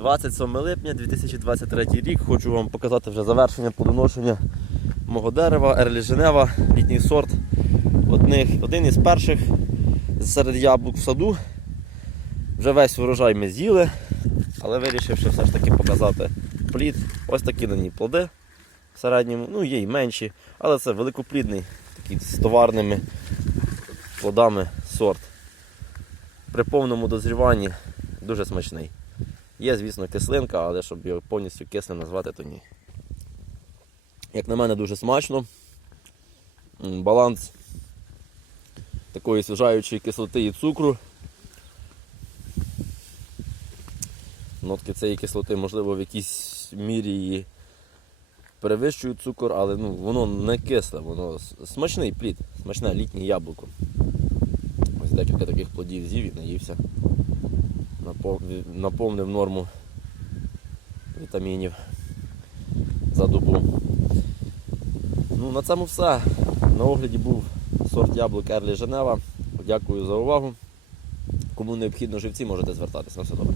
27 липня 2023 рік. Хочу вам показати вже завершення плодоношення мого дерева, Ерлі Женева, літній сорт. Одних, один із перших серед яблук в саду. Вже весь урожай ми з'їли, але вирішивши все ж таки показати плід. Ось такі на ній плоди в середньому, ну є й менші, але це великоплідний, такий з товарними плодами сорт. При повному дозріванні дуже смачний. Є, звісно, кислинка, але щоб його повністю кислим назвати, то ні. Як на мене, дуже смачно. Баланс такої свіжаючої кислоти і цукру. Нотки цієї кислоти, можливо, в якійсь мірі і перевищують цукор, але ну, воно не кисле, воно смачний плід, смачне літнє яблуко. Ось декілька таких плодів з'їв і наївся. Напов- Наповнив норму вітамінів за добу. Ну, на цьому все. На огляді був сорт яблук Ерлі Женева. Дякую за увагу. Кому необхідно живці, можете звертатись. На все добре.